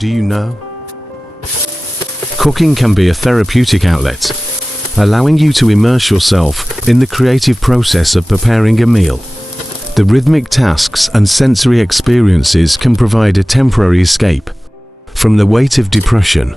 Do you know? Cooking can be a therapeutic outlet, allowing you to immerse yourself in the creative process of preparing a meal. The rhythmic tasks and sensory experiences can provide a temporary escape from the weight of depression.